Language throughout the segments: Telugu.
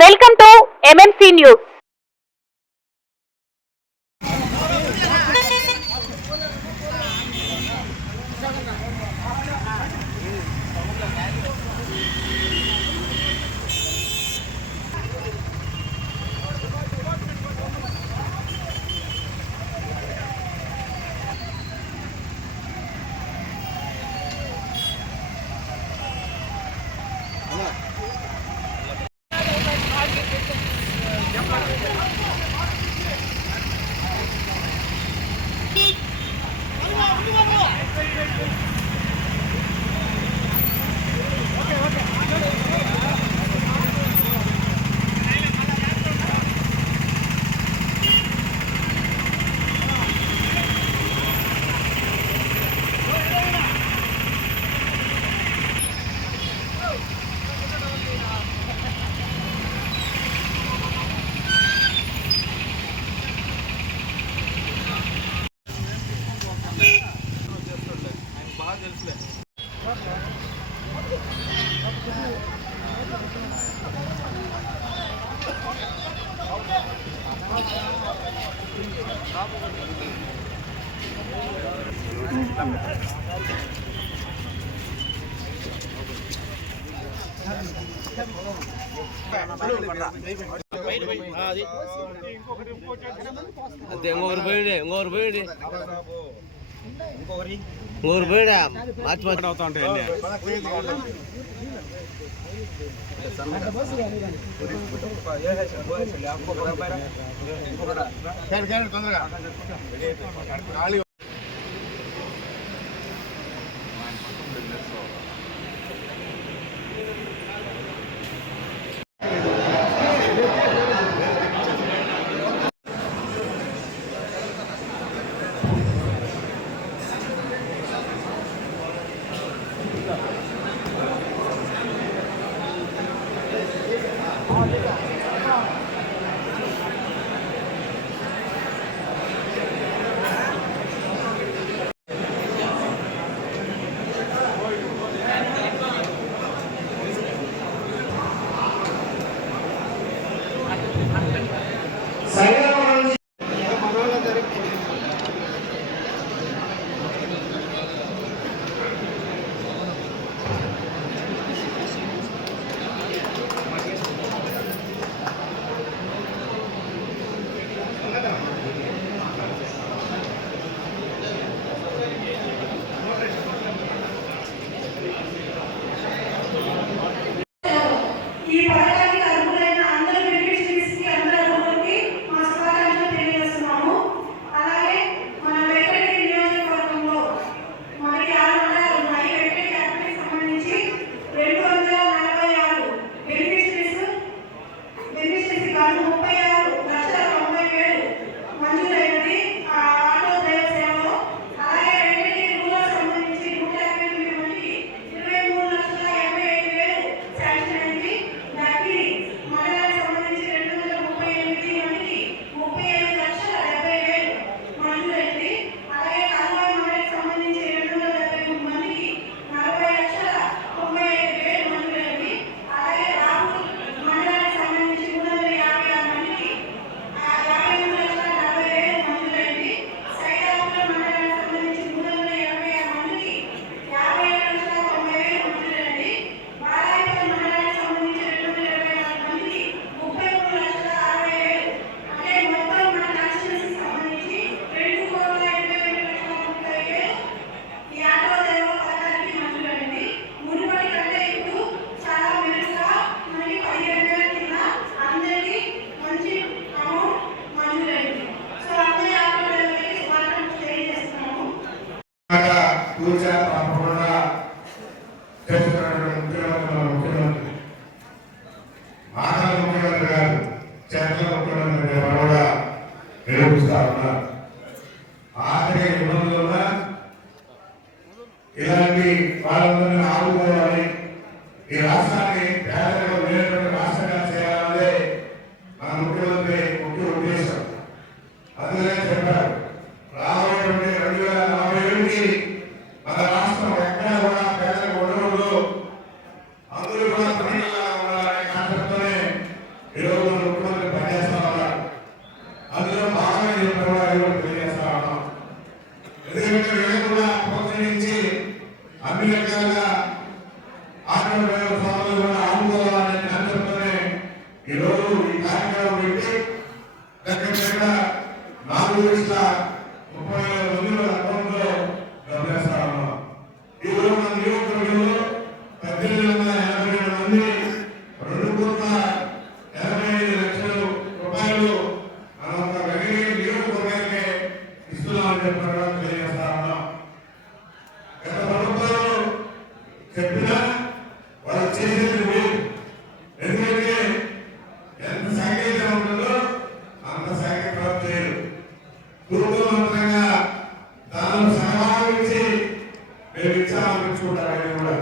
Welcome to MMC news. ఇంకొకరు పోయిడా మార్చి మార్చి అవుతా ఉంటాయి తొందరగా ఇలాంటి వాళ్ళందరినీ ఆదుకోవాలి, ఈ రాష్ట్రాన్ని పేదలకు లేనటువంటి రాష్ట్రంగా చేయాలనే మన ముఖ్యమంత్రి ముఖ్య ఉద్దేశం. అందుకనే చెప్పారు రాబోయేటువంటి 2047కి మన రాష్ట్రం ఎక్కడా కూడా పేదలకు ఉండకూడదు, అందరూ కూడా ఉండాలనే కాన్సెప్ట్తోనే ఈరోజు ఈ కార్యక్రమం పెట్టి దగ్గర 4,30,000 మంది అకౌంట్లో డబ్బులు వేస్తా ఉన్నాం. ఈరోజు మన నియోజకవర్గంలో 18,82 మంది 2,85,00,000 రూపాయలు మనం ఒక వెంకటగిరి నియోజకవర్గానికి ఇస్తున్నామని చెప్పిన తెలియజేస్తా ఉన్నాం. గత ప్రభుత్వాలు చెప్పినా వాళ్ళు చేసేది లేదు. ఎందుకంటే ఎంత సాంకేతికత ఉంటుందో అంత సాంకేతికత చేయరు. పూర్వమంత్రంగా దానిలో సహభాగించి మేము ఇచ్చామనిపించుకుంటారు. ఆయన కూడా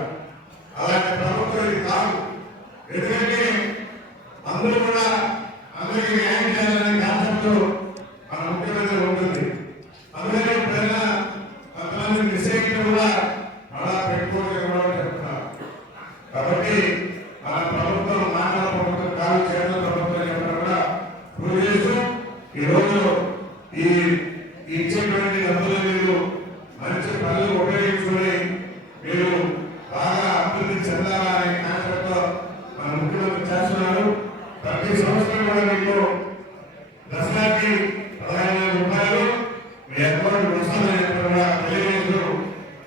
అలాంటి ప్రభుత్వం ఇది కాదు. ఎందుకంటే అందరూ కూడా అందరికీ న్యాయం చేయాలనే కాన్సెప్ట్ మన ముఖ్యమంత్రి ఉంటుంది. అందుకని ఎప్పుడైనా కొంతమంది మిస్టేక్ కూడా అలా పెట్టుకోవడం చెప్తున్నారు. కాబట్టి మన ప్రభుత్వం మానవ ప్రభుత్వం కాదు, కేంద్ర ప్రభుత్వం చెప్పడం కూడా ప్రూవ్ చేస్తూ ఈరోజు ఈ ఇచ్చేటువంటి డబ్బులు మీరు మంచి పనులు ఉపయోగించుకొని మీరు బాగా అభివృద్ధి చెందాలనే కాన్సెప్ట్ మన ముఖ్యమంత్రి చేస్తున్నారు. ప్రతి సంవత్సరం కూడా మీకు దసరాకి 15,000 రూపాయలు మీ అకౌంట్ వస్తుందని కూడా తెలియజేస్తూ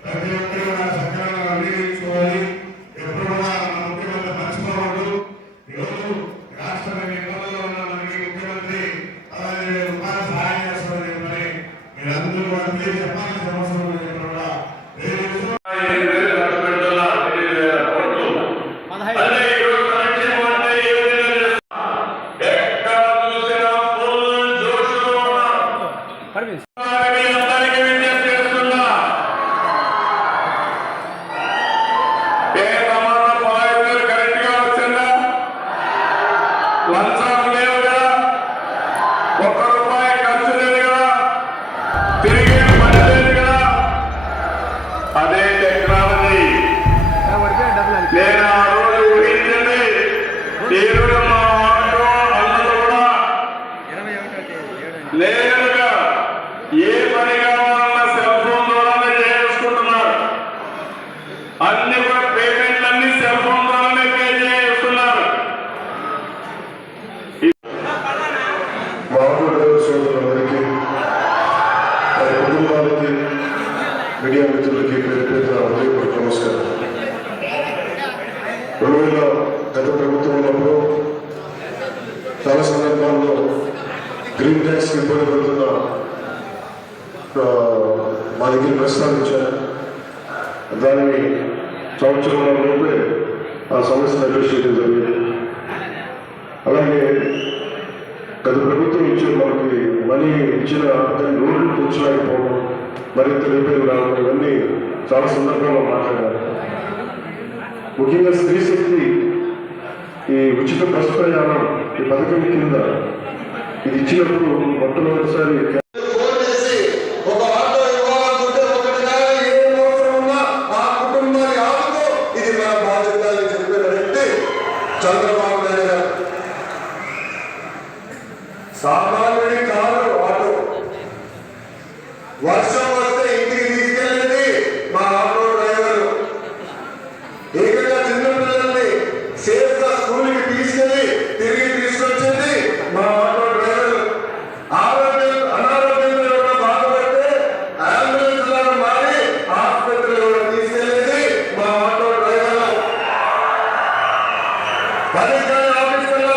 ప్రతి ఒక్కరు కూడా సక్రమంగా వినియోగించుకోవాలి. ఎప్పుడు కూడా మన ముఖ్యమంత్రి మర్చిపోవద్దు. ఈరోజు రాష్ట్ర ఇబ్బందుల్లో ఉన్న మనకి ముఖ్యమంత్రి 15,000 రూపాయలు సహాయం చేస్తామని చెప్పని మీరందరూ కూడా చెప్పాల్సిన అవసరం లేదు. చెప్పడం కూడా తెలియజేస్తూ లేదనగా ఏ పని కావాలన్నా సెల్ ఫోన్ ద్వారానే చేసుకుంటున్నారు. అన్ని కూడా పేమెంట్లన్నీ సెల్ ఫోన్ ద్వారానే పే చేస్తున్నారు. సోదరులందరికీ, వారి కుటుంబాలకి, మీడియా మిత్రులకి హృదయపూర్వక నమస్కారం. 2000 గత ప్రభుత్వం ఉన్నప్పుడు చాలా సందర్భాల్లో గ్రీన్ ట్యాక్స్ ఇబ్బంది పడుతున్న మా దగ్గర ప్రస్తావించారు. దానిని సంవత్సరం లోపే ఆ సమస్యను అడ్రస్ చేయడం జరిగింది. అలాగే గత ప్రభుత్వం ఇచ్చిన మనకి మనీ ఇచ్చిన దాన్ని రోడ్లు కూర్చోలేకపోవడం, మరింత రిపేర్ రావడం, ఇవన్నీ చాలా సందర్భంలో మాట్లాడారు. ముఖ్యంగా స్త్రీ శక్తి ఈ ఉచిత బస్సు ప్రయాణం ఈ పథకం కింద ఇది ఇచ్చినప్పుడు మొట్టమొదటిసారి చంద్రబాబు నాయుడు గారు సామాన్యుడి కారు ఆటో వర్షం వస్తే ఇంటికి తీసుకెళ్ళేది మా ఆటో డ్రైవర్లు. ఏకంగా చిన్నపిల్లల్ని సేఫ్ గా స్కూల్కి తీసుకెళ్ళి తిరిగి తీసుకొచ్చింది మా ఆటో డ్రైవర్లు. అనారోగ్యంలో బాధపడితే అంబులెన్స్ లాగా మారి ఆసుపత్రిలో తీసుకెళ్ళేది మా ఆటో డ్రైవర్లు. అధికారి ఆఫీసుల్లో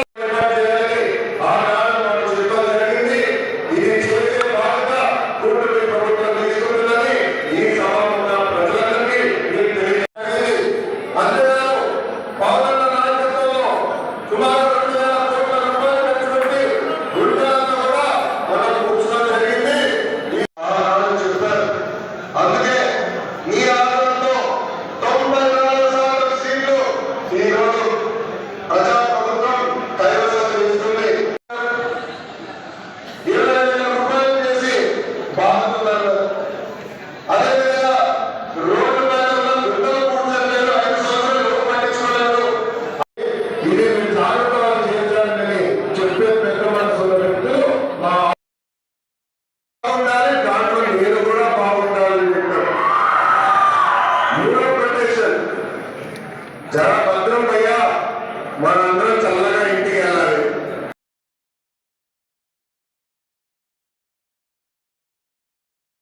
చాలా భద్రం అయ్యా, మనందరం చల్లగా